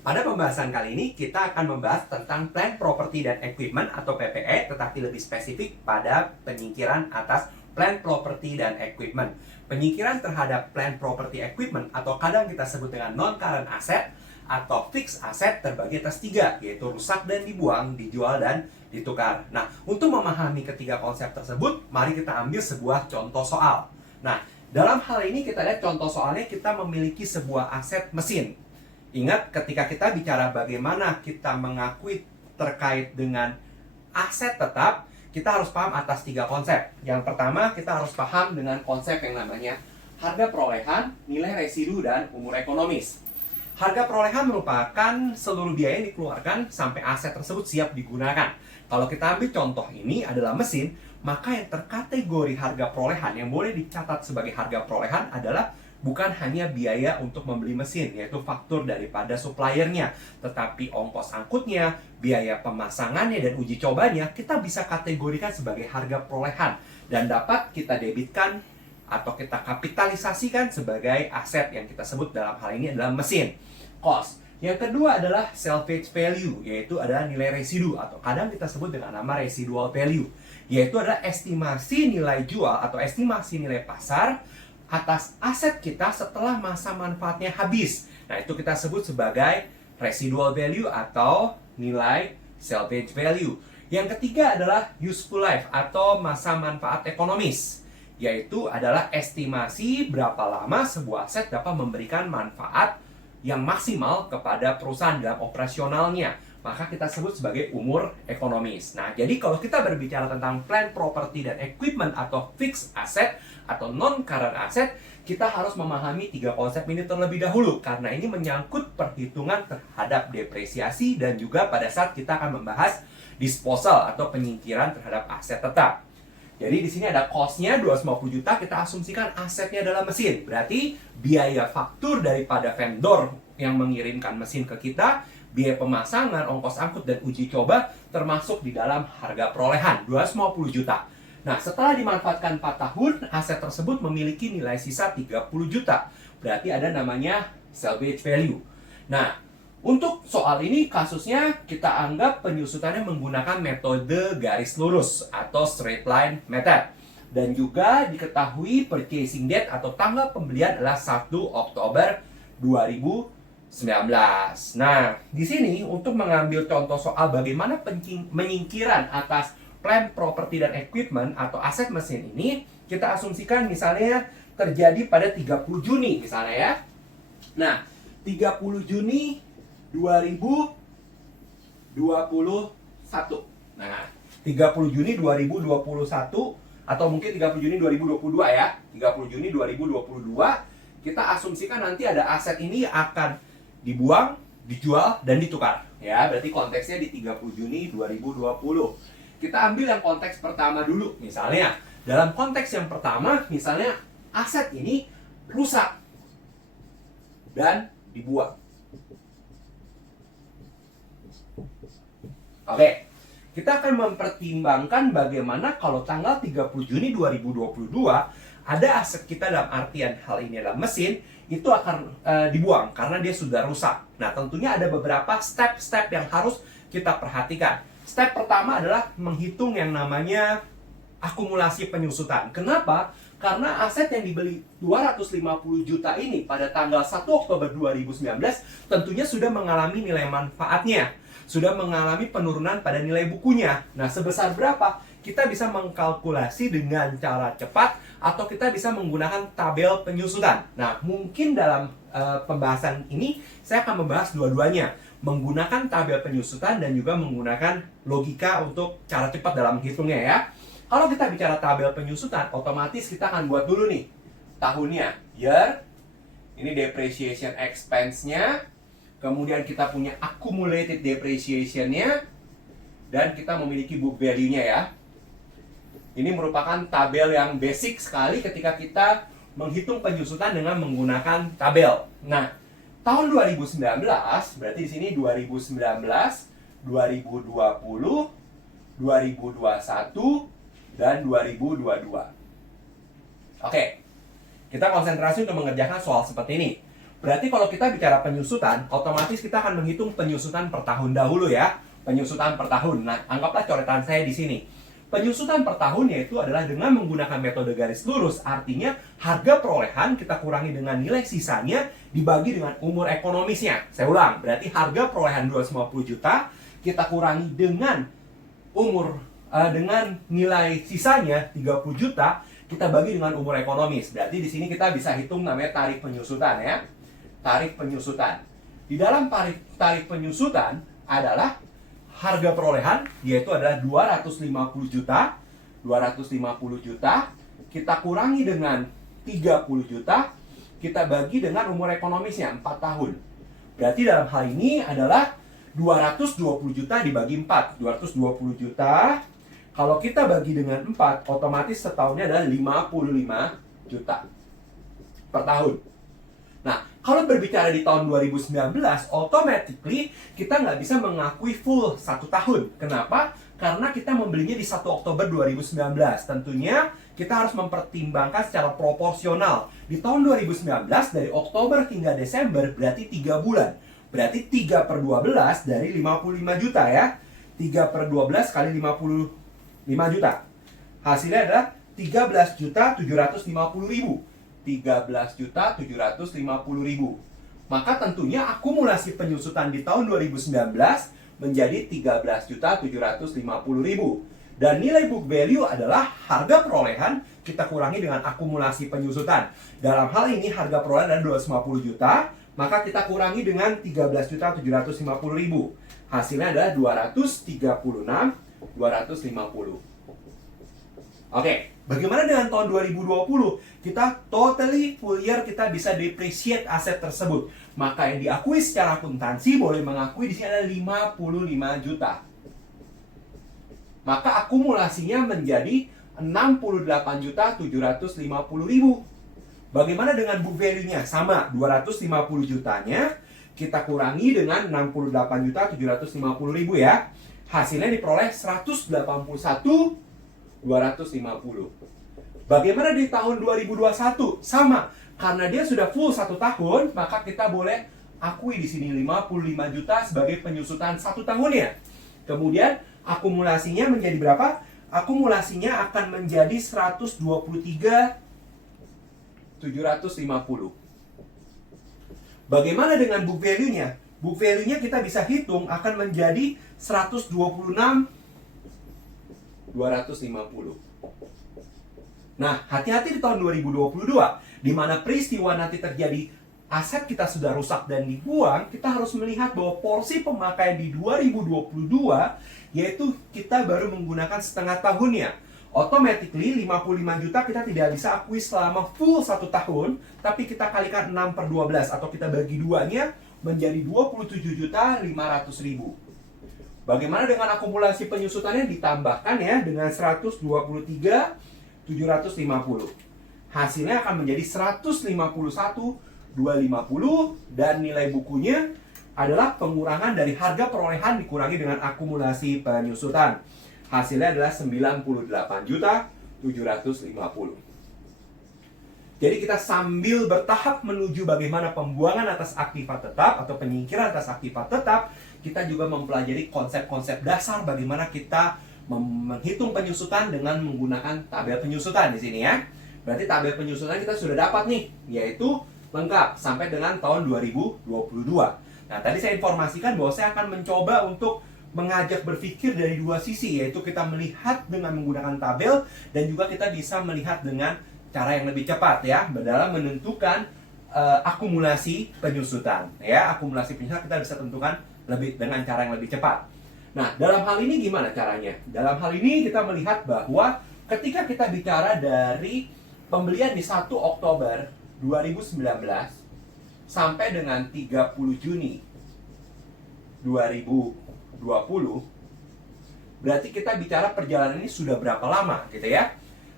Pada pembahasan kali ini kita akan membahas tentang Plant Property dan Equipment atau PPE, tetapi lebih spesifik pada penyingkiran atas Plant Property dan Equipment. Penyingkiran terhadap Plant Property Equipment atau kadang kita sebut dengan non-current asset atau fixed asset terbagi atas tiga, yaitu rusak dan dibuang, dijual dan ditukar. Nah, untuk memahami ketiga konsep tersebut, mari kita ambil sebuah contoh soal. Nah, dalam hal ini kita lihat contoh soalnya kita memiliki sebuah aset mesin. Ingat, ketika kita bicara bagaimana kita mengakui terkait dengan aset tetap, kita harus paham atas tiga konsep. Yang pertama, kita harus paham dengan konsep yang namanya harga perolehan, nilai residu, dan umur ekonomis. Harga perolehan merupakan seluruh biaya yang dikeluarkan sampai aset tersebut siap digunakan. Kalau kita ambil contoh ini adalah mesin, maka yang terkategori harga perolehan yang boleh dicatat sebagai harga perolehan adalah bukan hanya biaya untuk membeli mesin, yaitu faktur daripada suppliernya, tetapi ongkos angkutnya, biaya pemasangannya, dan uji cobanya kita bisa kategorikan sebagai harga perolehan dan dapat kita debitkan atau kita kapitalisasikan sebagai aset yang kita sebut dalam hal ini adalah mesin. Cost. Yang kedua adalah salvage value, yaitu adalah nilai residu atau kadang kita sebut dengan nama residual value, yaitu adalah estimasi nilai jual atau estimasi nilai pasar atas aset kita setelah masa manfaatnya habis. Nah, itu kita sebut sebagai residual value atau nilai salvage value. Yang ketiga adalah useful life atau masa manfaat ekonomis, yaitu adalah estimasi berapa lama sebuah aset dapat memberikan manfaat yang maksimal kepada perusahaan dalam operasionalnya. Maka kita sebut sebagai umur ekonomis. Nah, jadi kalau kita berbicara tentang plant property dan equipment atau fixed asset atau non-current asset, kita harus memahami tiga konsep ini terlebih dahulu karena ini menyangkut perhitungan terhadap depresiasi dan juga pada saat kita akan membahas disposal atau penyingkiran terhadap aset tetap. Jadi di sini ada cost-nya 250 juta, kita asumsikan asetnya adalah mesin. Berarti biaya faktur daripada vendor yang mengirimkan mesin ke kita, biaya pemasangan, ongkos angkut, dan uji coba termasuk di dalam harga perolehan 250 juta. Nah, setelah dimanfaatkan 4 tahun, aset tersebut memiliki nilai sisa 30 juta. Berarti ada namanya salvage value. Nah, untuk soal ini kasusnya kita anggap penyusutannya menggunakan metode garis lurus atau straight line method. Dan juga diketahui purchasing date atau tanggal pembelian adalah 1 Oktober 2019. Nah, di sini untuk mengambil contoh soal bagaimana penyingkiran atas plant property dan equipment atau aset mesin ini, kita asumsikan misalnya terjadi pada 30 Juni misalnya ya. Nah, 30 Juni 2021. Nah, 30 Juni 2021 atau mungkin 30 Juni 2022 ya. 30 Juni 2022 kita asumsikan nanti ada aset ini akan dibuang, dijual, dan ditukar. Ya, berarti konteksnya di 30 Juni 2020. Kita ambil yang konteks pertama dulu. Misalnya, dalam konteks yang pertama, misalnya aset ini rusak dan dibuang. Oke, kita akan mempertimbangkan bagaimana kalau tanggal 30 Juni 2022 ada aset kita dalam artian hal ini adalah mesin, itu akan dibuang karena dia sudah rusak. Nah, tentunya ada beberapa step-step yang harus kita perhatikan. Step pertama adalah menghitung yang namanya akumulasi penyusutan. Kenapa? Karena aset yang dibeli 250 juta ini pada tanggal 1 Oktober 2019 tentunya sudah mengalami nilai manfaatnya, sudah mengalami penurunan pada nilai bukunya. Nah, sebesar berapa? Kita bisa mengkalkulasi dengan cara cepat atau kita bisa menggunakan tabel penyusutan. Nah, mungkin dalam pembahasan ini saya akan membahas dua-duanya, menggunakan tabel penyusutan dan juga menggunakan logika untuk cara cepat dalam menghitungnya ya. Kalau kita bicara tabel penyusutan, otomatis kita akan buat dulu nih tahunnya, year, ini depreciation expense-nya, kemudian kita punya accumulated depreciation-nya, dan kita memiliki book value-nya ya. Ini merupakan tabel yang basic sekali ketika kita menghitung penyusutan dengan menggunakan tabel. Nah, tahun 2019, berarti di sini 2019, 2020, 2021, dan 2022. Oke, kita konsentrasi untuk mengerjakan soal seperti ini. Berarti kalau kita bicara penyusutan, otomatis kita akan menghitung penyusutan per tahun dahulu ya. Penyusutan per tahun. Nah, anggaplah coretan saya di sini. Penyusutan per tahun yaitu adalah dengan menggunakan metode garis lurus. Artinya harga perolehan kita kurangi dengan nilai sisanya dibagi dengan umur ekonomisnya. Saya ulang, berarti harga perolehan 250 juta kita kurangi dengan dengan nilai sisanya 30 juta kita bagi dengan umur ekonomis. Berarti di sini kita bisa hitung namanya tarif penyusutan ya. Tarif penyusutan. Di dalam tarif penyusutan adalah harga perolehan, yaitu adalah 250 juta. 250 juta kita kurangi dengan 30 juta, kita bagi dengan umur ekonomisnya 4 tahun. Berarti dalam hal ini adalah 220 juta dibagi 4. 220 juta kalau kita bagi dengan 4, otomatis setahunnya adalah 55 juta per tahun. Nah, kalau berbicara di tahun 2019, automatically kita nggak bisa mengakui full 1 tahun. Kenapa? Karena kita membelinya di 1 Oktober 2019. Tentunya kita harus mempertimbangkan secara proporsional. Di tahun 2019, dari Oktober hingga Desember, berarti 3 bulan. Berarti 3 per 12 dari 55 juta ya. 3 per 12 kali 55 juta. Hasilnya adalah 13.750.000. 13.750.000. Maka tentunya akumulasi penyusutan di tahun 2019 menjadi 13.750.000. Dan nilai book value adalah harga perolehan kita kurangi dengan akumulasi penyusutan. Dalam hal ini harga perolehan adalah 250 juta, maka kita kurangi dengan 13.750.000. Hasilnya adalah 236.250. Oke, bagaimana dengan tahun 2020? Kita totally full year kita bisa depreciate aset tersebut. Maka yang diakui secara akuntansi boleh mengakui di sini ada 55 juta. Maka akumulasinya menjadi 68.750.000. Bagaimana dengan book value-nya? Sama, 250 jutanya kita kurangi dengan 68.750.000 ya. Hasilnya diperoleh 181.250. Bagaimana di tahun 2021? Sama, karena dia sudah full 1 tahun, maka kita boleh akui di sini 55 juta sebagai penyusutan 1 tahunnya. Kemudian akumulasinya menjadi berapa? Akumulasinya akan menjadi 123.750. Bagaimana dengan book value-nya? Book value-nya kita bisa hitung akan menjadi 126.250. Nah, hati-hati di tahun 2022, di mana peristiwa nanti terjadi aset kita sudah rusak dan dibuang, kita harus melihat bahwa porsi pemakaian di 2022, yaitu kita baru menggunakan setengah tahunnya. Automatically 55 juta kita tidak bisa akui selama full 1 tahun, tapi kita kalikan 6 per 12 atau kita bagi duanya menjadi 27.500.000. Bagaimana dengan akumulasi penyusutannya? Ditambahkan ya dengan 123.750. Hasilnya akan menjadi 151.250 dan nilai bukunya adalah pengurangan dari harga perolehan dikurangi dengan akumulasi penyusutan. Hasilnya adalah 98.750. Jadi kita sambil bertahap menuju bagaimana pembuangan atas aktiva tetap atau penyingkiran atas aktiva tetap, kita juga mempelajari konsep-konsep dasar bagaimana kita menghitung penyusutan dengan menggunakan tabel penyusutan di sini ya. Berarti tabel penyusutan kita sudah dapat nih, yaitu lengkap sampai dengan tahun 2022. Nah, tadi saya informasikan bahwa saya akan mencoba untuk mengajak berpikir dari dua sisi, yaitu kita melihat dengan menggunakan tabel dan juga kita bisa melihat dengan cara yang lebih cepat ya, dalam menentukan akumulasi penyusutan ya. Akumulasi penyusutan kita bisa tentukan dengan cara yang lebih cepat. Nah, dalam hal ini gimana caranya? Dalam hal ini kita melihat bahwa ketika kita bicara dari pembelian di 1 Oktober 2019 sampai dengan 30 Juni 2020, berarti kita bicara perjalanan ini sudah berapa lama gitu ya.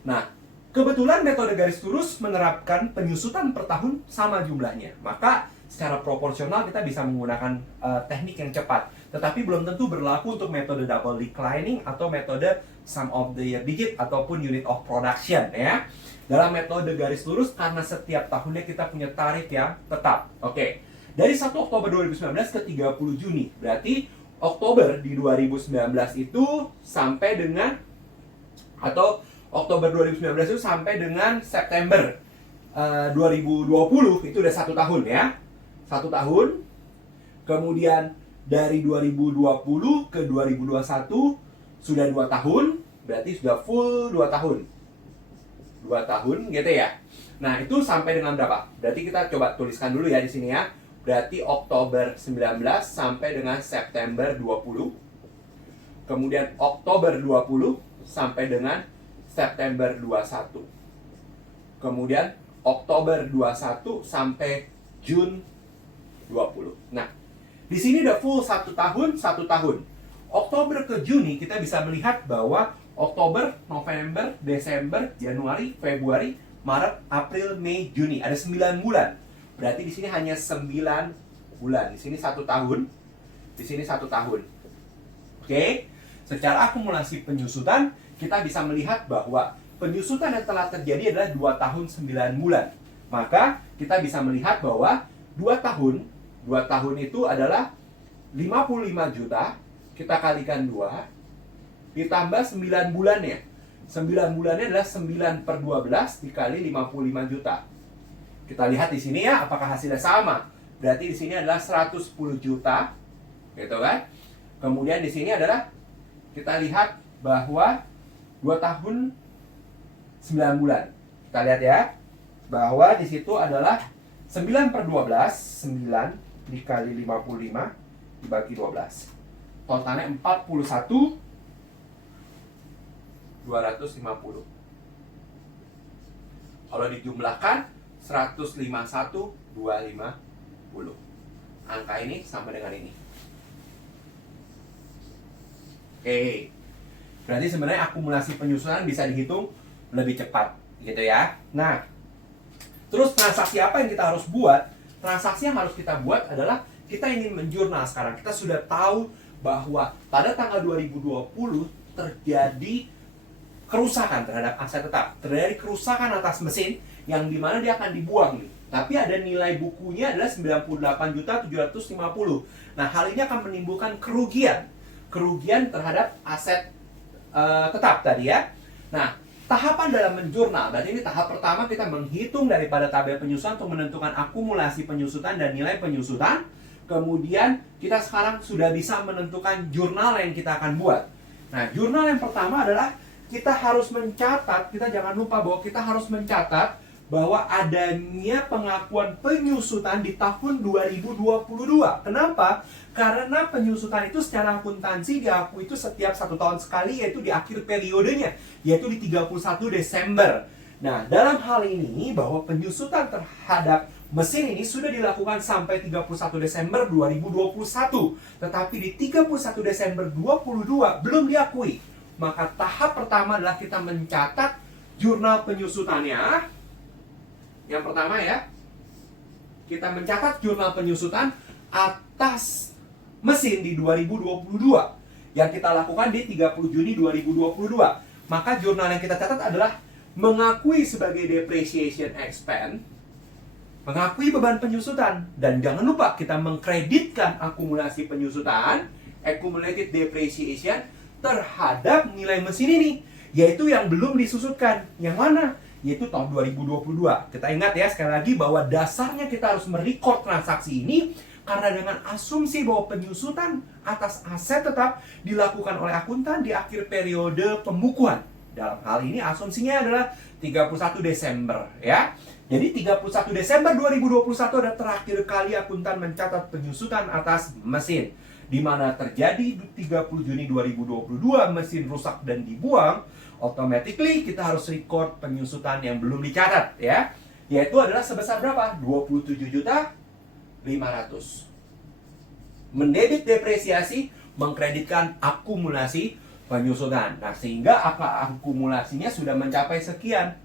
Nah, kebetulan metode garis lurus menerapkan penyusutan per tahun sama jumlahnya. Maka secara proporsional kita bisa menggunakan teknik yang cepat. Tetapi belum tentu berlaku untuk metode double declining atau metode sum of the year digit ataupun unit of production ya. Dalam metode garis lurus karena setiap tahunnya kita punya tarif yang tetap. Oke. Dari 1 Oktober 2019 ke 30 Juni. Berarti Oktober di 2019 itu sampai dengan atau Oktober 2019 itu sampai dengan September 2020 itu udah 1 tahun ya. 1 tahun. Kemudian dari 2020 ke 2021 sudah 2 tahun. Berarti sudah full 2 tahun. 2 tahun gitu ya. Nah, itu sampai dengan berapa? Berarti kita coba tuliskan dulu ya di sini ya. Berarti Oktober 19 sampai dengan September 20. Kemudian Oktober 20 sampai dengan September 21. Kemudian Oktober 21 sampai Jun 20. Nah, di sini udah full 1 tahun, 1 tahun. Oktober ke Juni kita bisa melihat bahwa Oktober, November, Desember, Januari, Februari, Maret, April, Mei, Juni. Ada 9 bulan. Berarti di sini hanya 9 bulan. Di sini 1 tahun. Di sini 1 tahun. Oke. Secara akumulasi penyusutan, kita bisa melihat bahwa penyusutan yang telah terjadi adalah 2 tahun 9 bulan. Maka kita bisa melihat bahwa 2 tahun itu adalah 55 juta. Kita kalikan 2. Ditambah 9 bulannya. 9 bulannya adalah 9 per 12 dikali 55 juta. Kita lihat di sini ya, apakah hasilnya sama. Berarti di sini adalah 110 juta. Gitu kan? Kemudian di sini adalah kita lihat bahwa 2 tahun 9 bulan. Kita lihat ya. Bahwa di situ adalah 9 per 12, 9 dikali 55 dibagi 12. Totalnya 41 250. Kalau dijumlahkan 151 250. Angka ini sama dengan ini. Oke. Berarti sebenarnya akumulasi penyusunan bisa dihitung lebih cepat gitu ya. Nah, terus transaksi apa yang kita harus buat? Transaksi yang harus kita buat adalah kita ingin menjurnal sekarang. Kita sudah tahu bahwa pada tanggal 2020 terjadi kerusakan terhadap aset tetap. Terjadi kerusakan atas mesin yang dimana dia akan dibuang nih. Tapi ada nilai bukunya adalah 98.750. Nah, hal ini akan menimbulkan kerugian. Kerugian terhadap aset tetap tadi ya. Nah, tahapan dalam menjurnal. Berarti ini tahap pertama kita menghitung daripada tabel penyusutan untuk menentukan akumulasi penyusutan dan nilai penyusutan. Kemudian kita sekarang sudah bisa menentukan jurnal yang kita akan buat. Nah, jurnal yang pertama adalah kita harus mencatat, kita jangan lupa bahwa kita harus mencatat bahwa adanya pengakuan penyusutan di tahun 2022. Kenapa? Karena penyusutan itu secara akuntansi diakui itu setiap 1 tahun sekali, yaitu di akhir periodenya, yaitu di 31 Desember. Nah, dalam hal ini bahwa penyusutan terhadap mesin ini sudah dilakukan sampai 31 Desember 2021. Tetapi di 31 Desember 2022 belum diakui. Maka tahap pertama adalah kita mencatat jurnal penyusutannya. Yang pertama ya, kita mencatat jurnal penyusutan atas mesin di 2022 yang kita lakukan di 30 Juni 2022. Maka jurnal yang kita catat adalah mengakui sebagai depreciation expense, mengakui beban penyusutan, dan jangan lupa kita mengkreditkan akumulasi penyusutan, accumulated depreciation, terhadap nilai mesin ini, yaitu yang belum disusutkan. Yang mana? Yaitu tahun 2022. Kita ingat ya sekali lagi bahwa dasarnya kita harus merecord transaksi ini karena dengan asumsi bahwa penyusutan atas aset tetap dilakukan oleh akuntan di akhir periode pembukuan. Dalam hal ini asumsinya adalah 31 Desember ya. Jadi 31 Desember 2021 adalah terakhir kali akuntan mencatat penyusutan atas mesin, di mana terjadi 30 Juni 2022 mesin rusak dan dibuang, automatically kita harus record penyusutan yang belum dicatat ya. Yaitu adalah sebesar berapa? 27.500. Mendebit depresiasi, mengkreditkan akumulasi penyusutan. Nah, sehingga akumulasinya sudah mencapai sekian.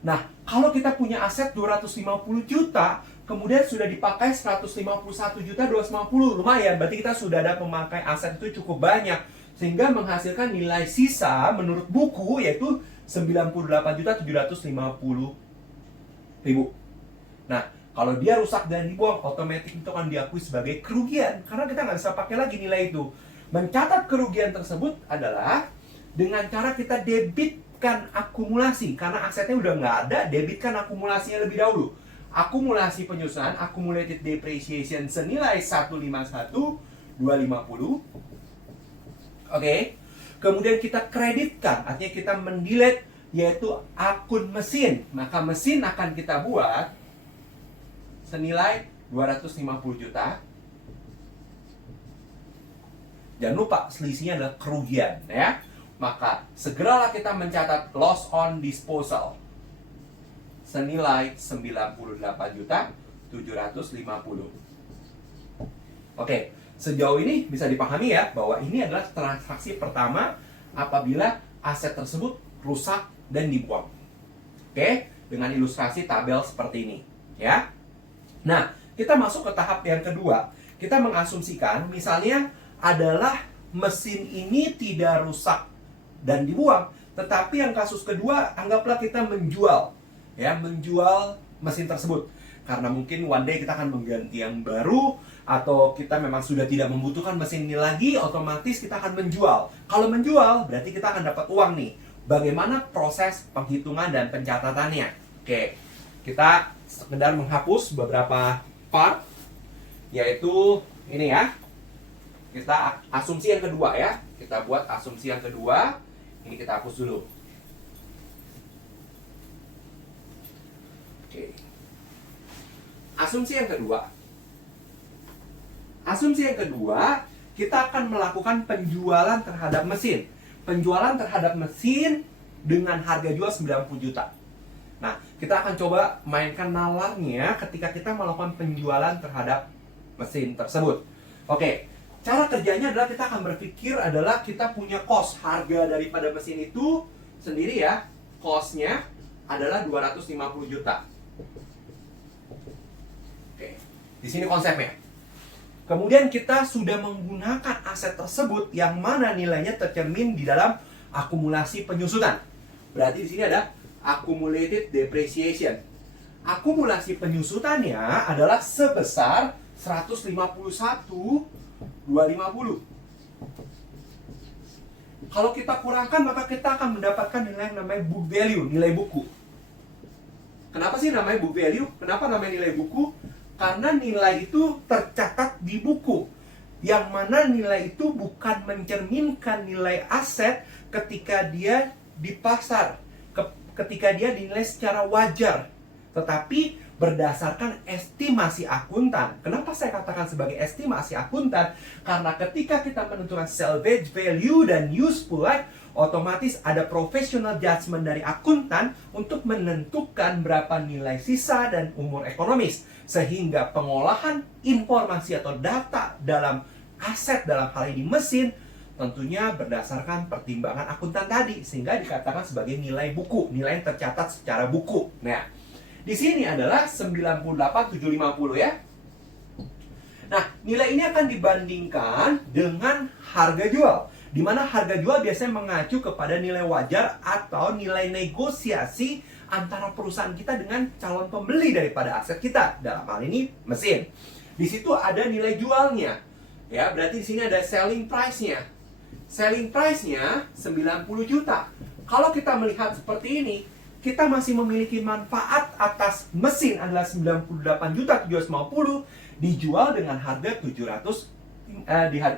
Nah, kalau kita punya aset 250 juta, kemudian sudah dipakai 151.250.000. Lumayan, berarti kita sudah ada pemakai aset itu cukup banyak, sehingga menghasilkan nilai sisa menurut buku yaitu 98.750.000. Nah, kalau dia rusak dan dibuang, otomatis itu akan diakui sebagai kerugian karena kita nggak bisa pakai lagi nilai itu. Mencatat kerugian tersebut adalah dengan cara kita debitkan akumulasi, karena asetnya udah nggak ada, debitkan akumulasinya lebih dahulu. Akumulasi penyusunan, accumulated depreciation senilai 151.250. Oke. Kemudian kita kreditkan, artinya kita mendelete, yaitu akun mesin. Maka mesin akan kita buat senilai 250 juta. Jangan lupa selisihnya adalah kerugian, ya. Maka segeralah kita mencatat loss on disposal senilai 98.750.000. Oke, sejauh ini bisa dipahami ya bahwa ini adalah transaksi pertama apabila aset tersebut rusak dan dibuang. Oke, dengan ilustrasi tabel seperti ini, ya. Nah, kita masuk ke tahap yang kedua. Kita mengasumsikan misalnya adalah mesin ini tidak rusak dan dibuang, tetapi yang kasus kedua anggaplah kita menjual, ya, menjual mesin tersebut karena mungkin one day kita akan mengganti yang baru, atau kita memang sudah tidak membutuhkan mesin ini lagi, otomatis kita akan menjual. Kalau menjual berarti kita akan dapat uang nih. Bagaimana proses penghitungan dan pencatatannya? Oke, kita sekedar menghapus beberapa part, yaitu ini ya. Kita asumsi yang kedua ya. Kita buat asumsi yang kedua. Ini kita hapus dulu. Oke. Asumsi yang kedua. Asumsi yang kedua, kita akan melakukan penjualan terhadap mesin. Penjualan terhadap mesin dengan harga jual 90 juta. Nah, kita akan coba mainkan nalarnya ketika kita melakukan penjualan terhadap mesin tersebut. Oke, cara kerjanya adalah kita akan berpikir adalah kita punya cost, harga daripada mesin itu sendiri ya. Cost-nya adalah 250 juta. Oke, di sini konsepnya. Kemudian kita sudah menggunakan aset tersebut yang mana nilainya tercermin di dalam akumulasi penyusutan. Berarti di sini ada accumulated depreciation. Akumulasi penyusutannya adalah sebesar 151.250. Kalau kita kurangkan maka kita akan mendapatkan nilai yang namanya book value, nilai buku. Kenapa sih namanya book value? Kenapa namanya nilai buku? Karena nilai itu tercatat di buku, yang mana nilai itu bukan mencerminkan nilai aset ketika dia di pasar, ketika dia dinilai secara wajar, tetapi berdasarkan estimasi akuntan. Kenapa saya katakan sebagai estimasi akuntan? Karena ketika kita menentukan salvage value dan useful life, otomatis ada professional judgment dari akuntan untuk menentukan berapa nilai sisa dan umur ekonomis. Sehingga pengolahan informasi atau data dalam aset, dalam hal ini mesin, tentunya berdasarkan pertimbangan akuntan tadi, sehingga dikatakan sebagai nilai buku, nilai yang tercatat secara buku. Nah, di sini adalah 98.750 ya. Nah, nilai ini akan dibandingkan dengan harga jual, di mana harga jual biasanya mengacu kepada nilai wajar atau nilai negosiasi antara perusahaan kita dengan calon pembeli daripada aset kita, dalam hal ini mesin. Di situ ada nilai jualnya, ya, berarti di sini ada selling price-nya. Selling price-nya 90 juta. Kalau kita melihat seperti ini, kita masih memiliki manfaat atas mesin adalah 98.750, dijual dengan harga 700,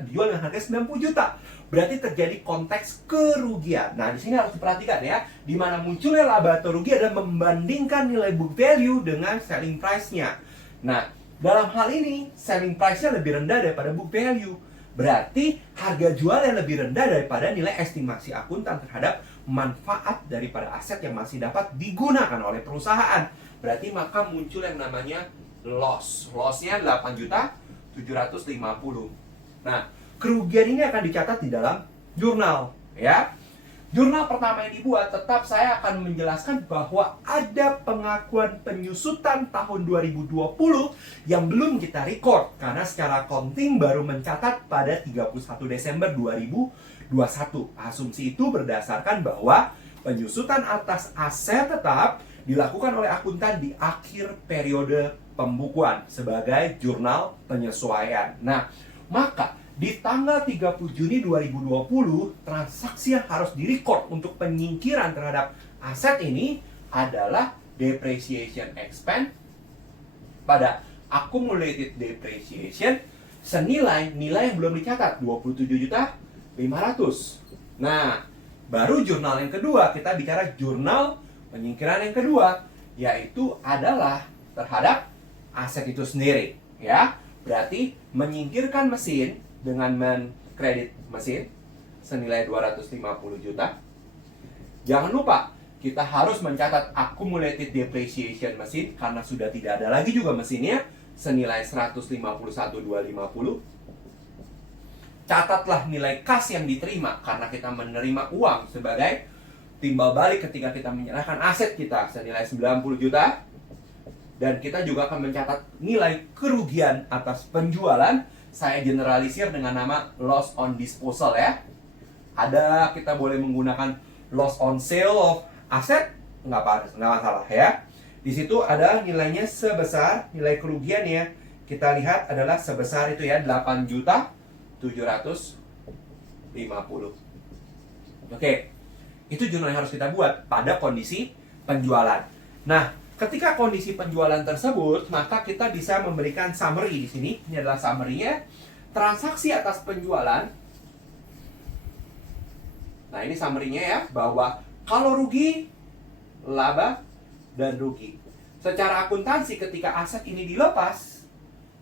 dijual dengan harga 90 juta. Berarti terjadi konteks kerugian. Nah, di sini harus diperhatikan ya, di mana munculnya laba atau rugi adalah membandingkan nilai book value dengan selling price-nya. Nah, dalam hal ini selling price-nya lebih rendah daripada book value. Berarti harga jual yang lebih rendah daripada nilai estimasi akuntan terhadap manfaat daripada aset yang masih dapat digunakan oleh perusahaan. Berarti maka muncul yang namanya loss. Loss-nya 8.750. Nah, kerugian ini akan dicatat di dalam jurnal, ya. Jurnal pertama yang dibuat, tetap saya akan menjelaskan bahwa ada pengakuan penyusutan tahun 2020 yang belum kita record karena secara accounting baru mencatat pada 31 Desember 2021. Asumsi itu berdasarkan bahwa penyusutan atas aset tetap dilakukan oleh akuntan di akhir periode pembukuan sebagai jurnal penyesuaian. Nah, maka di tanggal 30 Juni 2020, transaksi yang harus direkod untuk penyingkiran terhadap aset ini adalah depreciation expense pada accumulated depreciation senilai nilai yang belum dicatat 27.500.000. Nah, baru jurnal yang kedua kita bicara jurnal penyingkiran yang kedua, yaitu adalah terhadap aset itu sendiri, ya. Berarti menyingkirkan mesin dengan men-kredit mesin senilai 250 juta. Jangan lupa, kita harus mencatat accumulated depreciation mesin karena sudah tidak ada lagi juga mesinnya senilai 151.250. Catatlah nilai kas yang diterima karena kita menerima uang sebagai timbal balik ketika kita menyerahkan aset kita senilai 90 juta. Dan kita juga akan mencatat nilai kerugian atas penjualan. Saya generalisir dengan nama loss on disposal, ya. Ada, kita boleh menggunakan loss on sale of asset, nggak masalah, ya. Di situ ada nilainya sebesar, nilai kerugiannya kita lihat adalah sebesar itu, ya, 8.750. Oke, itu jurnal yang harus kita buat pada kondisi penjualan. Nah, ketika kondisi penjualan tersebut, maka kita bisa memberikan summary di sini. Ini adalah summary-nya. Transaksi atas penjualan. Nah, ini summary-nya, ya, bahwa kalau rugi, laba, dan rugi. Secara akuntansi ketika aset ini dilepas,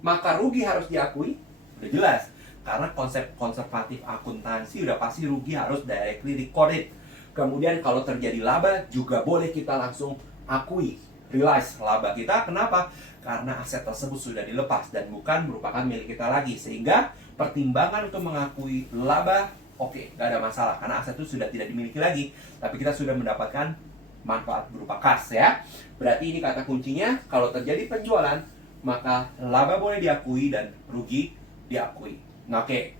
maka rugi harus diakui. Udah jelas. Karena konsep konservatif akuntansi udah pasti rugi harus directly recorded. Kemudian kalau terjadi laba juga boleh kita langsung akui. Realize laba kita. Kenapa? Karena aset tersebut sudah dilepas dan bukan merupakan milik kita lagi. Sehingga pertimbangan untuk mengakui laba, oke, gak ada masalah. Karena aset itu sudah tidak dimiliki lagi. Tapi kita sudah mendapatkan manfaat berupa kas, ya. Berarti ini kata kuncinya, kalau terjadi penjualan, maka laba boleh diakui dan rugi diakui. Nah, oke.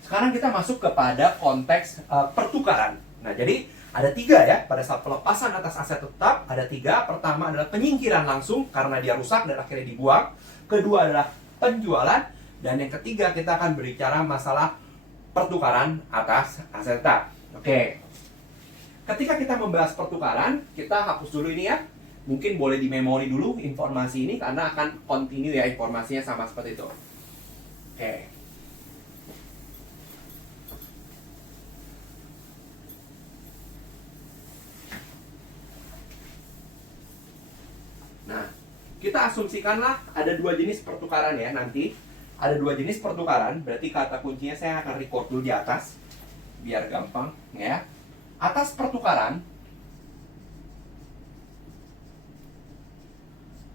Sekarang kita masuk kepada konteks pertukaran. Nah, jadi ada 3, ya, pada saat pelepasan atas aset tetap ada 3. Pertama adalah penyingkiran langsung karena dia rusak dan akhirnya dibuang. Kedua adalah penjualan. Dan yang ketiga kita akan berbicara masalah pertukaran atas aset tetap. Oke. Ketika kita membahas pertukaran, kita hapus dulu ini, ya. Mungkin boleh di memori dulu informasi ini karena akan continue, ya, informasinya sama seperti itu. Oke. Nah, kita asumsikanlah ada 2 jenis pertukaran, ya, nanti. Ada 2 jenis pertukaran, berarti kata kuncinya saya akan record dulu di atas. Biar gampang, ya. Atas pertukaran,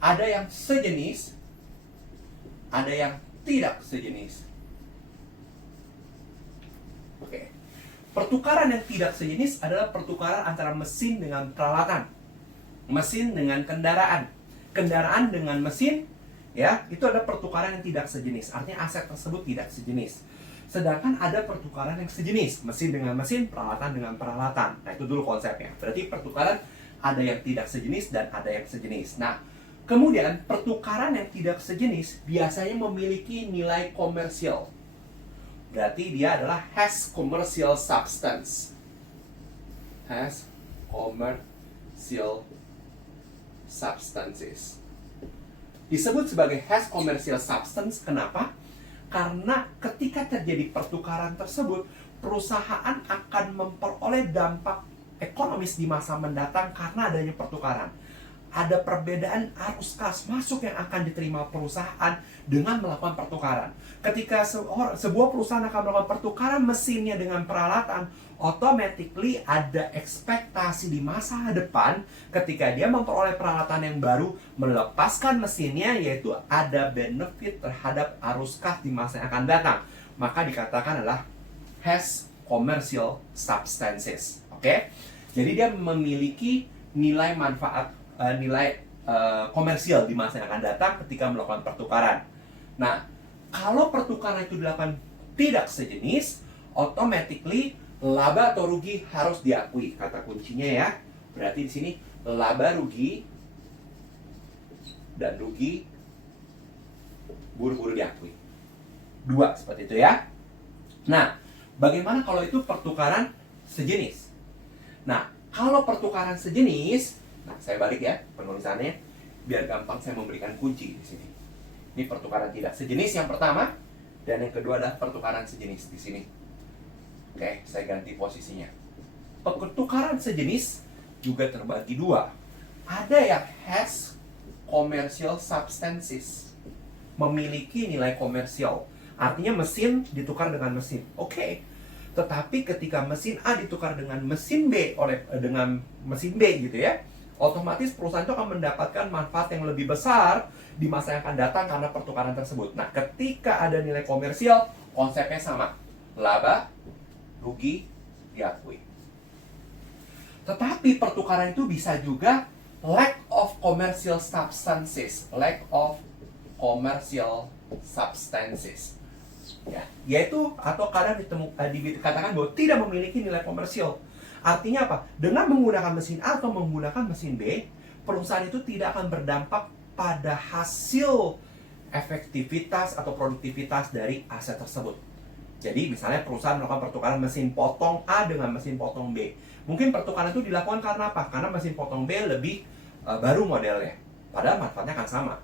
ada yang sejenis, ada yang tidak sejenis. Oke. Pertukaran yang tidak sejenis adalah pertukaran antara mesin dengan peralatan. Mesin dengan kendaraan. Kendaraan dengan mesin, ya, itu ada pertukaran yang tidak sejenis. Artinya aset tersebut tidak sejenis. Sedangkan ada pertukaran yang sejenis. Mesin dengan mesin, peralatan dengan peralatan. Nah, itu dulu konsepnya. Berarti pertukaran ada yang tidak sejenis dan ada yang sejenis. Nah, kemudian pertukaran yang tidak sejenis biasanya memiliki nilai komersial. Berarti dia adalah has commercial substance. Has commercial substances. Disebut sebagai has commercial substance. Kenapa? Karena ketika terjadi pertukaran tersebut, perusahaan akan memperoleh dampak ekonomis di masa mendatang karena adanya pertukaran. Ada perbedaan arus kas masuk yang akan diterima perusahaan dengan melakukan pertukaran. Ketika sebuah perusahaan akan melakukan pertukaran mesinnya dengan peralatan, automatically ada ekspektasi di masa depan ketika dia memperoleh peralatan yang baru, melepaskan mesinnya, yaitu ada benefit terhadap arus kas di masa yang akan datang. Maka dikatakan adalah has commercial substances. Oke? Jadi dia memiliki nilai manfaat, nilai komersial di masa yang akan datang ketika melakukan pertukaran. Nah, kalau pertukaran itu dilakukan tidak sejenis, automatically laba atau rugi harus diakui. Kata kuncinya ya. Berarti di sini laba rugi dan rugi buru-buru diakui. Dua seperti itu ya. Nah, bagaimana kalau itu pertukaran sejenis? Nah, kalau pertukaran sejenis, nah saya balik ya penulisannya biar gampang saya memberikan kunci di sini. Ini pertukaran tidak sejenis yang pertama, dan yang kedua adalah pertukaran sejenis di sini. Oke, saya ganti posisinya. Pertukaran sejenis juga terbagi dua. Ada yang has commercial substances, memiliki nilai komersial. Artinya mesin ditukar dengan mesin. Oke. Tetapi ketika mesin A ditukar dengan mesin B dengan mesin B gitu ya, otomatis perusahaan itu akan mendapatkan manfaat yang lebih besar di masa yang akan datang karena pertukaran tersebut. Nah, ketika ada nilai komersial, konsepnya sama. Laba, rugi, diakui. Tetapi pertukaran itu bisa juga lack of commercial substances. Lack of commercial substances. Ya, yaitu atau kadang dikatakan bahwa tidak memiliki nilai komersial. Artinya apa? Dengan menggunakan mesin A atau menggunakan mesin B, perusahaan itu tidak akan berdampak pada hasil efektivitas atau produktivitas dari aset tersebut. Jadi misalnya perusahaan melakukan pertukaran mesin potong A dengan mesin potong B. Mungkin pertukaran itu dilakukan karena apa? Karena mesin potong B lebih baru modelnya. Padahal manfaatnya akan sama.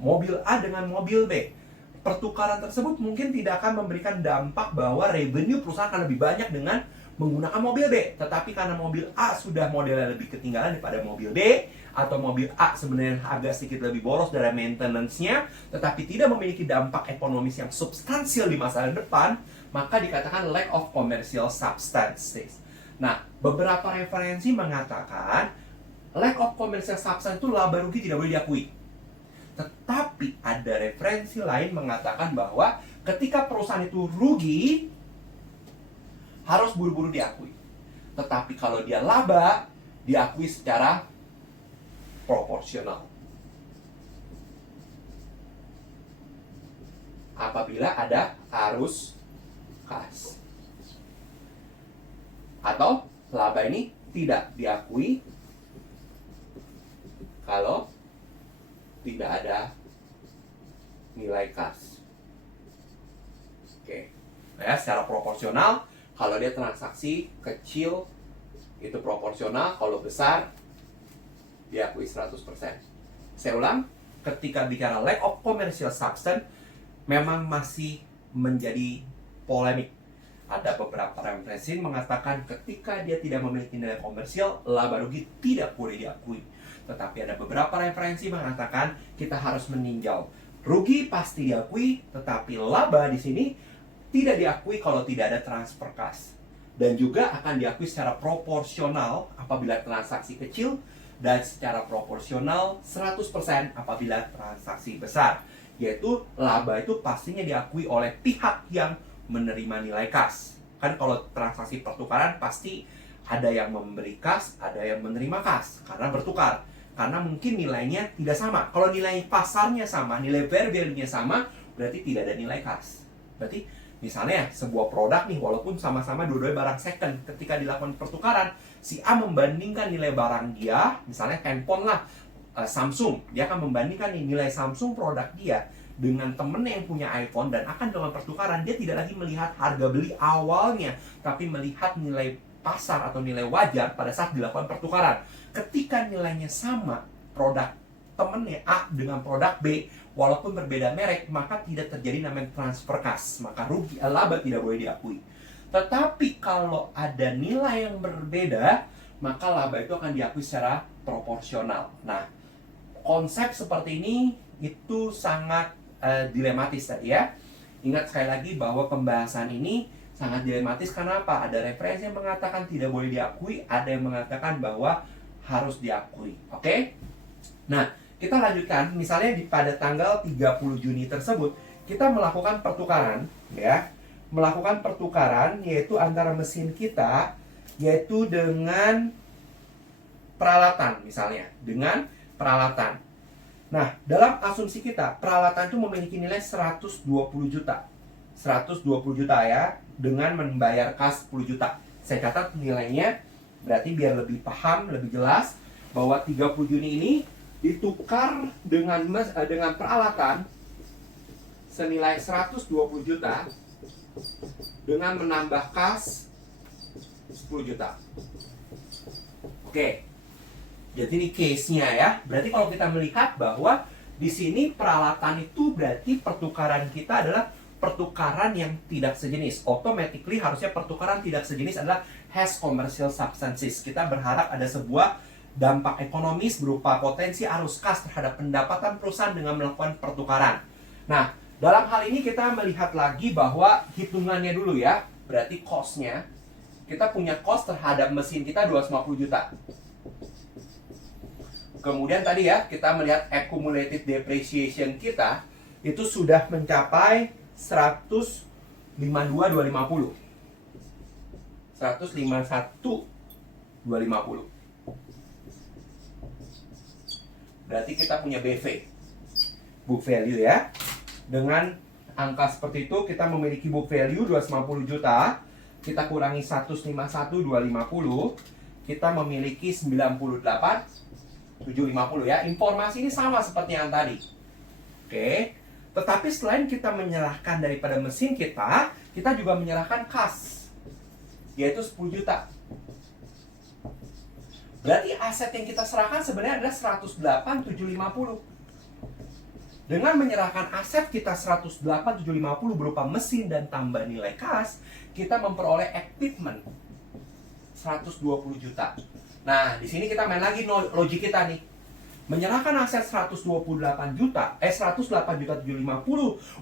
Mobil A dengan mobil B. Pertukaran tersebut mungkin tidak akan memberikan dampak bahwa revenue perusahaan akan lebih banyak dengan menggunakan mobil B. Tetapi karena mobil A sudah modelnya lebih ketinggalan daripada mobil B, atau mobil A sebenarnya agak sedikit lebih boros dari maintenance-nya, tetapi tidak memiliki dampak ekonomis yang substansial di masa depan, maka dikatakan lack of commercial substances. Nah, beberapa referensi mengatakan lack of commercial substance itu laba rugi tidak boleh diakui. Tetapi ada referensi lain mengatakan bahwa ketika perusahaan itu rugi, harus buru-buru diakui. Tetapi kalau dia laba, diakui secara proporsional. Apabila ada arus kas. Atau laba ini tidak diakui kalau tidak ada nilai kas. Oke. Nah, secara proporsional, kalau dia transaksi kecil itu proporsional, kalau besar diakui 100%. Saya ulang, ketika bicara lack of commercial substance memang masih menjadi polemik. Ada beberapa referensi mengatakan ketika dia tidak memiliki nilai komersial, laba rugi tidak boleh diakui. Tetapi ada beberapa referensi mengatakan kita harus meninjau. Rugi pasti diakui, tetapi laba di sini tidak diakui kalau tidak ada transfer kas. Dan juga akan diakui secara proporsional apabila transaksi kecil, dan secara proporsional 100% apabila transaksi besar. Yaitu laba itu pastinya diakui oleh pihak yang menerima nilai kas. Kan kalau transaksi pertukaran pasti ada yang memberi kas, ada yang menerima kas karena bertukar. Karena mungkin nilainya tidak sama. Kalau nilai pasarnya sama, nilai fair value-nya sama, berarti tidak ada nilai kas. Berarti misalnya sebuah produk nih, walaupun sama-sama dua-duanya barang second, ketika dilakukan pertukaran, si A membandingkan nilai barang dia, misalnya handphone lah, Samsung, dia akan membandingkan nih nilai Samsung produk dia dengan temennya yang punya iPhone, dan akan dalam pertukaran dia tidak lagi melihat harga beli awalnya, tapi melihat nilai pasar atau nilai wajar pada saat dilakukan pertukaran. Ketika nilainya sama, produk temennya A dengan produk B, walaupun berbeda merek, maka tidak terjadi namanya transfer kas, maka rugi laba tidak boleh diakui. Tetapi kalau ada nilai yang berbeda, maka laba itu akan diakui secara proporsional. Nah, konsep seperti ini itu sangat dilematis tadi ya. Ingat sekali lagi bahwa pembahasan ini sangat dilematis karena apa? Ada referensi yang mengatakan tidak boleh diakui, ada yang mengatakan bahwa harus diakui. Oke? Nah, kita lanjutkan. Misalnya pada tanggal 30 Juni tersebut, kita melakukan pertukaran ya. melakukan pertukaran yaitu antara mesin kita yaitu dengan peralatan misalnya, dengan peralatan. Nah, dalam asumsi kita, peralatan itu memiliki nilai 120 juta. 120 juta ya, dengan membayar kas 10 juta. Saya catat nilainya, berarti biar lebih paham, lebih jelas, bahwa 30 Juni ini ditukar dengan peralatan senilai 120 juta dengan menambah kas 10 juta. Oke. Jadi ini case-nya ya. Berarti kalau kita melihat bahwa di sini peralatan itu berarti pertukaran kita adalah pertukaran yang tidak sejenis. Automatically harusnya pertukaran tidak sejenis adalah has commercial substances. Kita berharap ada sebuah dampak ekonomis berupa potensi arus kas terhadap pendapatan perusahaan dengan melakukan pertukaran. Nah, dalam hal ini kita melihat lagi bahwa hitungannya dulu ya. Berarti cost-nya, kita punya cost terhadap mesin kita 250 juta. Kemudian tadi ya, kita melihat accumulated depreciation kita itu sudah mencapai 152.250. 151.250. Berarti kita punya BV, book value ya. Dengan angka seperti itu kita memiliki book value 250 juta. Kita kurangi 151.250, kita memiliki 98.750 ya. Informasi ini sama seperti yang tadi. Oke. Tetapi selain kita menyerahkan daripada mesin kita juga menyerahkan kas, yaitu 10 juta. Berarti aset yang kita serahkan sebenarnya adalah 108.750. Dengan menyerahkan aset kita 108.750 berupa mesin dan tambah nilai kas, kita memperoleh equipment 120 juta. Nah, di sini kita main lagi logik kita nih. Menyerahkan aset 108 juta 750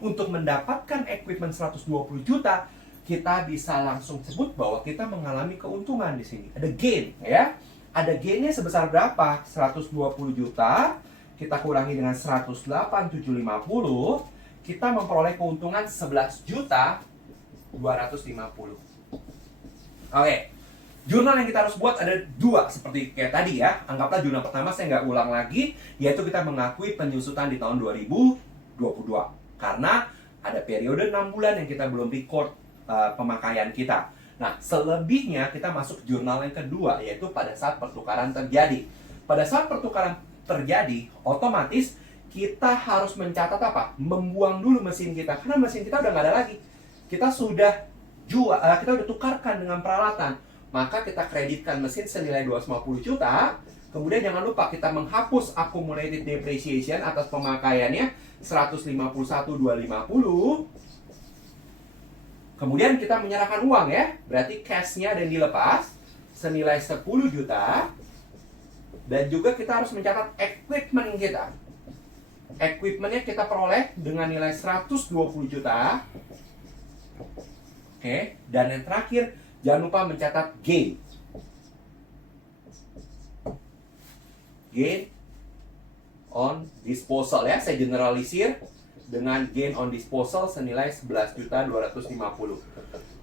untuk mendapatkan equipment 120 juta, kita bisa langsung sebut bahwa kita mengalami keuntungan di sini. Ada gain ya. Ada gainnya sebesar berapa? 120 juta kita kurangi dengan 108.750, kita memperoleh keuntungan 11 juta 250. Oke. Jurnal yang kita harus buat ada dua seperti kayak tadi ya. Anggaplah jurnal pertama saya nggak ulang lagi, yaitu kita mengakui penyusutan di tahun 2022. Karena ada periode 6 bulan yang kita belum record pemakaian kita. Nah, selebihnya kita masuk jurnal yang kedua, yaitu pada saat pertukaran terjadi. Pada saat pertukaran terjadi, otomatis kita harus mencatat apa? Membuang dulu mesin kita, karena mesin kita udah nggak ada lagi. Kita sudah kita udah tukarkan dengan peralatan. Maka kita kreditkan mesin senilai 250 juta. Kemudian jangan lupa kita menghapus accumulated depreciation atas pemakaiannya 151.250. Kemudian kita menyerahkan uang ya. Berarti cash-nya ada yang dilepas senilai 10 juta. Dan juga kita harus mencatat equipment kita. Equipment-nya kita peroleh dengan nilai 120 juta. Oke, dan yang terakhir jangan lupa mencatat gain. Gain on disposal ya. Saya generalisir dengan gain on disposal senilai 11.250.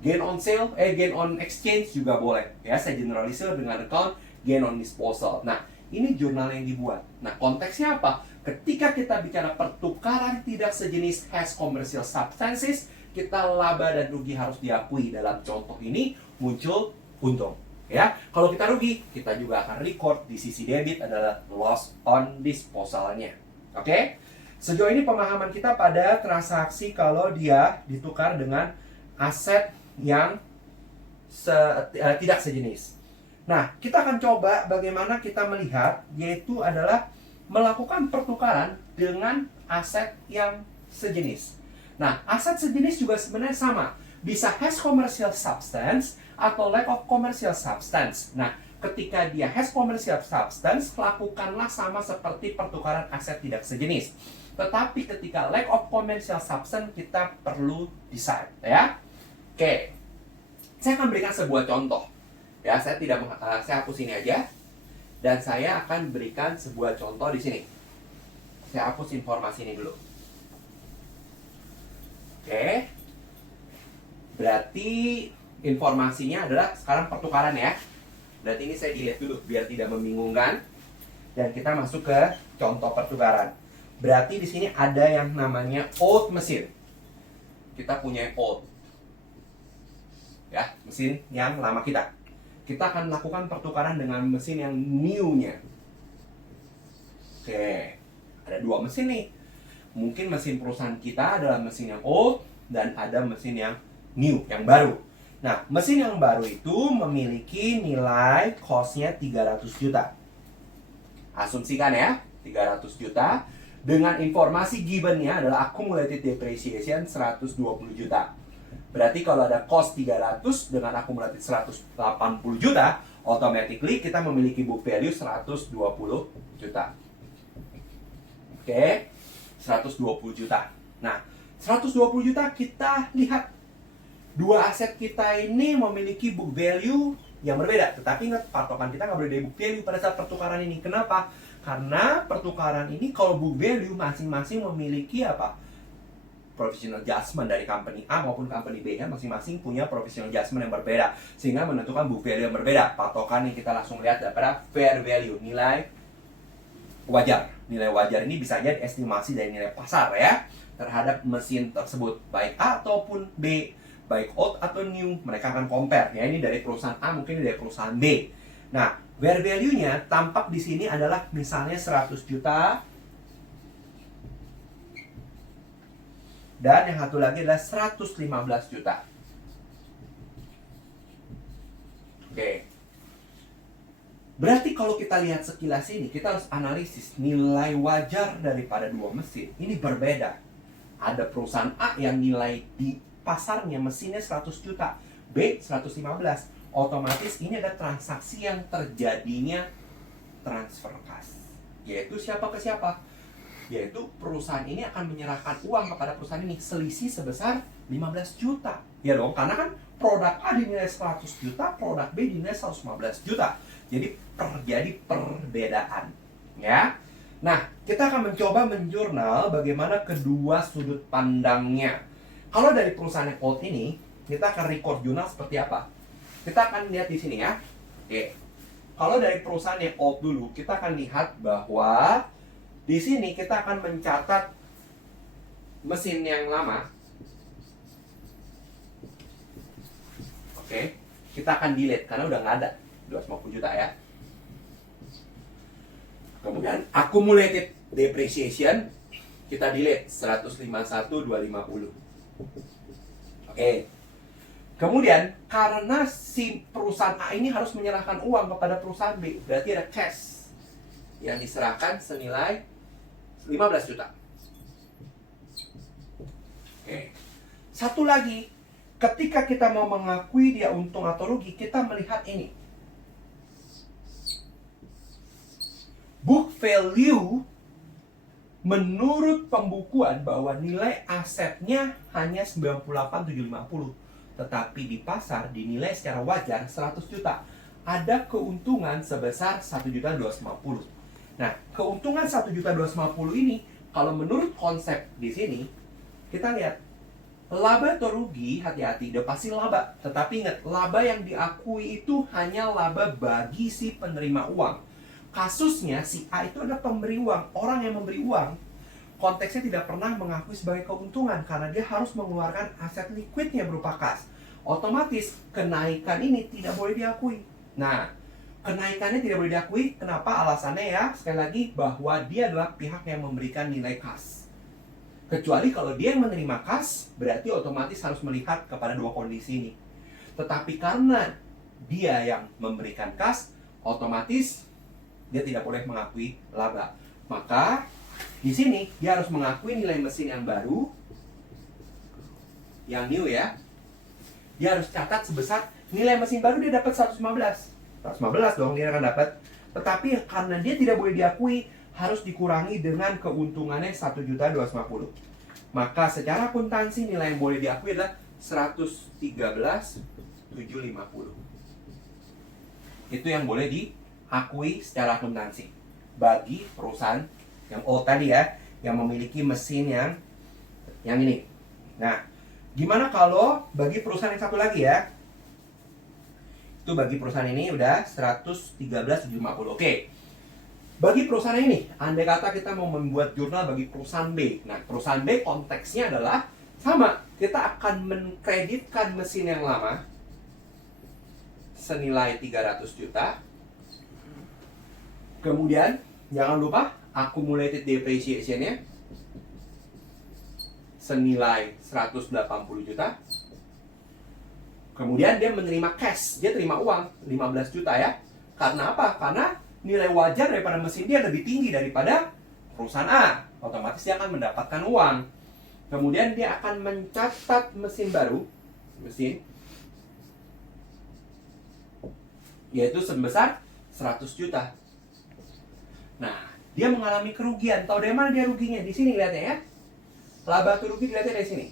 Gain on sale, gain on exchange juga boleh. Ya, saya generalisir dengan account gain on disposal. Nah, ini jurnal yang dibuat. Nah, konteksnya apa? Ketika kita bicara pertukaran tidak sejenis has commercial substances, kita laba dan rugi harus diakui. Dalam contoh ini muncul untung. Ya, kalau kita rugi, kita juga akan record di sisi debit adalah loss on disposalnya. Oke? Sejauh ini pemahaman kita pada transaksi kalau dia ditukar dengan aset yang tidak sejenis. Nah, kita akan coba bagaimana kita melihat, yaitu adalah melakukan pertukaran dengan aset yang sejenis. Nah, aset sejenis juga sebenarnya sama. Bisa has commercial substance atau lack of commercial substance. Nah, ketika dia has commercial substance, lakukanlah sama seperti pertukaran aset tidak sejenis. Tetapi ketika lack of commercial substance, kita perlu decide, ya. Oke. Saya akan berikan sebuah contoh. Ya, saya hapus ini aja. Dan saya akan berikan sebuah contoh di sini. Saya hapus informasi ini dulu. Oke. Berarti informasinya adalah sekarang pertukaran ya. Berarti ini saya delete dulu biar tidak membingungkan. Dan kita masuk ke contoh pertukaran. Berarti di sini ada yang namanya old mesin. Kita punya old. Ya, mesin yang lama kita. Kita akan melakukan pertukaran dengan mesin yang new-nya. Oke, ada dua mesin nih. Mungkin mesin perusahaan kita adalah mesin yang old dan ada mesin yang new, yang baru. Nah, mesin yang baru itu memiliki nilai cost-nya 300 juta. Asumsikan ya, 300 juta. Dengan informasi given-nya adalah accumulated depreciation 120 juta. Berarti kalau ada cost 300 dengan accumulated 180 juta, automatically kita memiliki book value 120 juta. Oke, 120 juta. Nah, 120 juta kita lihat. Dua aset kita ini memiliki book value yang berbeda. Tetapi ingat, patokan kita nggak boleh dari book value pada saat pertukaran ini. Kenapa? Karena pertukaran ini kalau book value masing-masing memiliki apa? Provisional adjustment dari company A maupun company B ya, masing-masing punya provisional adjustment yang berbeda sehingga menentukan book value yang berbeda. Patokan yang kita langsung lihat daripada fair value, nilai wajar. Nilai wajar ini bisa jadi estimasi dari nilai pasar ya terhadap mesin tersebut, baik A ataupun B, baik old atau new. Mereka akan compare ya, ini dari perusahaan A mungkin dari perusahaan B. Nah, fair value-nya tampak di sini adalah misalnya 100 juta. Dan yang satu lagi adalah 115 juta. Oke. Berarti kalau kita lihat sekilas ini, kita harus analisis nilai wajar daripada dua mesin. Ini berbeda. Ada perusahaan A yang nilai di pasarnya mesinnya 100 juta, B 115. Otomatis ini ada transaksi yang terjadinya transfer kas. Yaitu siapa ke siapa? Yaitu perusahaan ini akan menyerahkan uang kepada perusahaan ini selisih sebesar 15 juta. Ya dong, karena kan produk A dinilai 100 juta, produk B dinilai 115 juta. Jadi terjadi perbedaan. Ya. Nah, kita akan mencoba menjurnal bagaimana kedua sudut pandangnya. Kalau dari perusahaan yang old ini, kita akan record jurnal seperti apa? Kita akan lihat di sini ya. Oke. Kalau dari perusahaan yang old dulu, kita akan lihat bahwa di sini kita akan mencatat mesin yang lama. Oke. Kita akan delete karena udah nggak ada. 250 juta ya. Kemudian accumulated depreciation kita delete 151.250. Oke. Kemudian karena si perusahaan A ini harus menyerahkan uang kepada perusahaan B, berarti ada cash yang diserahkan senilai 15 juta. Oke. Satu lagi, ketika kita mau mengakui dia untung atau rugi, kita melihat ini. Book value menurut pembukuan bahwa nilai asetnya hanya 98.750. Tetapi di pasar dinilai secara wajar 100 juta. Ada keuntungan sebesar 1.250. Nah, keuntungan 1.250 ini kalau menurut konsep di sini kita lihat laba atau rugi, hati-hati, udah pasti laba. Tetapi ingat, laba yang diakui itu hanya laba bagi si penerima uang. Kasusnya si A itu adalah pemberi uang, orang yang memberi uang. Konteksnya tidak pernah mengakui sebagai keuntungan karena dia harus mengeluarkan aset liquidnya berupa kas. Otomatis kenaikan ini tidak boleh diakui. Nah, kenaikannya tidak boleh diakui. Kenapa? Alasannya ya, sekali lagi bahwa dia adalah pihak yang memberikan nilai kas. Kecuali kalau dia yang menerima kas, berarti otomatis harus melihat kepada dua kondisi ini. Tetapi karena dia yang memberikan kas, otomatis dia tidak boleh mengakui laba. Maka di sini dia harus mengakui nilai mesin yang baru, yang new ya. Dia harus catat sebesar nilai mesin baru dia dapat 115 dong dia akan dapat. Tetapi karena dia tidak boleh diakui, harus dikurangi dengan keuntungannya 1.250. Maka secara akuntansi nilai yang boleh diakui adalah 113.750. Itu yang boleh diakui secara akuntansi bagi perusahaan yang old tadi ya, yang memiliki mesin yang ini. Nah, Gimana kalau bagi perusahaan yang satu lagi ya? Itu bagi perusahaan ini udah 113.750. Oke. Bagi perusahaan ini, andai kata kita mau membuat jurnal bagi perusahaan B. Nah, perusahaan B konteksnya adalah sama. Kita akan mengkreditkan mesin yang lama senilai 300 juta. Kemudian, jangan lupa accumulated depreciation-nya senilai 180 juta. Kemudian dia menerima cash, dia terima uang 15 juta ya. Karena apa? Karena nilai wajar daripada mesin dia lebih tinggi daripada perusahaan A. Otomatis dia akan mendapatkan uang. Kemudian dia akan mencatat mesin baru, yaitu sebesar 100 juta. Nah, dia mengalami kerugian. Tahu dari mana dia ruginya? Di sini lihatnya ya. Laba atau rugi dilihatnya dari sini.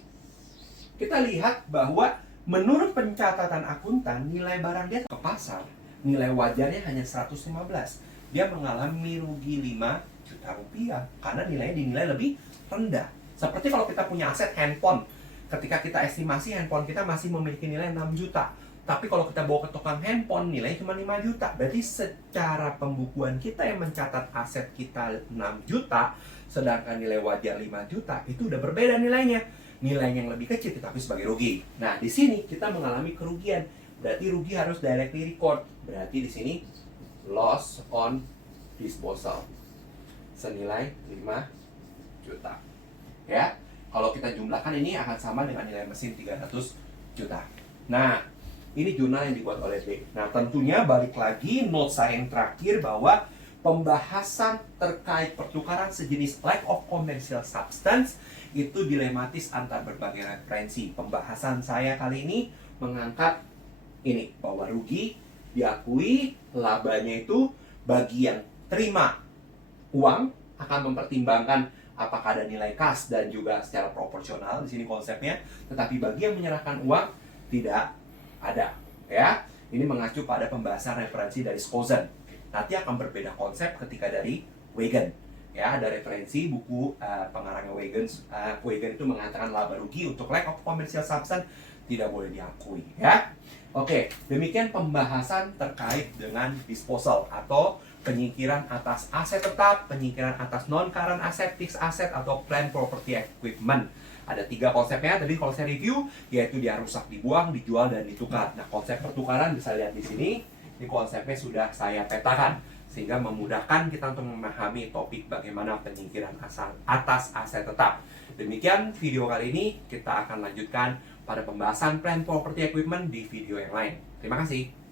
Kita lihat bahwa menurut pencatatan akuntan, nilai barang dia ke pasar, nilai wajarnya hanya 115. Dia mengalami rugi 5 juta rupiah karena nilainya dinilai lebih rendah. Seperti kalau kita punya aset handphone, ketika kita estimasi handphone kita masih memiliki nilai 6 juta. Tapi kalau kita bawa ke tukang handphone, nilainya cuma 5 juta. Berarti secara pembukuan kita yang mencatat aset kita 6 juta, sedangkan nilai wajar 5 juta, itu udah berbeda nilainya. Nilainya yang lebih kecil tapi sebagai rugi. Nah, di sini kita mengalami kerugian. Berarti rugi harus directly record. Berarti di sini loss on disposal senilai 5 juta. Ya. Kalau kita jumlahkan ini akan sama dengan nilai mesin 300 juta. Nah, ini jurnal yang dibuat oleh B. Nah, tentunya balik lagi note saya yang terakhir bahwa pembahasan terkait pertukaran sejenis lack of commercial substance itu dilematis antar berbagai referensi. Pembahasan saya kali ini mengangkat ini, bahwa rugi diakui, labanya itu bagi yang terima uang akan mempertimbangkan apakah ada nilai kas dan juga secara proporsional di sini konsepnya. Tetapi bagi yang menyerahkan uang tidak ada, ya. Ini mengacu pada pembahasan referensi dari Skozen. Nanti akan berbeda konsep ketika dari Wagen. Ya, ada referensi buku pengarangnya Wagen. Wagen itu mengatakan laba rugi untuk lack of commercial substance tidak boleh diakui, ya. Oke, demikian pembahasan terkait dengan disposal atau penyingkiran atas aset tetap, penyingkiran atas non-current asset, fixed asset, atau plant property equipment. Ada 3 konsepnya, tadi kalau saya review, yaitu dia rusak, dibuang, dijual, dan ditukar. Nah, konsep pertukaran bisa lihat di sini, ini konsepnya sudah saya petakan, sehingga memudahkan kita untuk memahami topik bagaimana penyingkiran atas aset tetap. Demikian video kali ini, kita akan lanjutkan pada pembahasan plant property equipment di video yang lain. Terima kasih.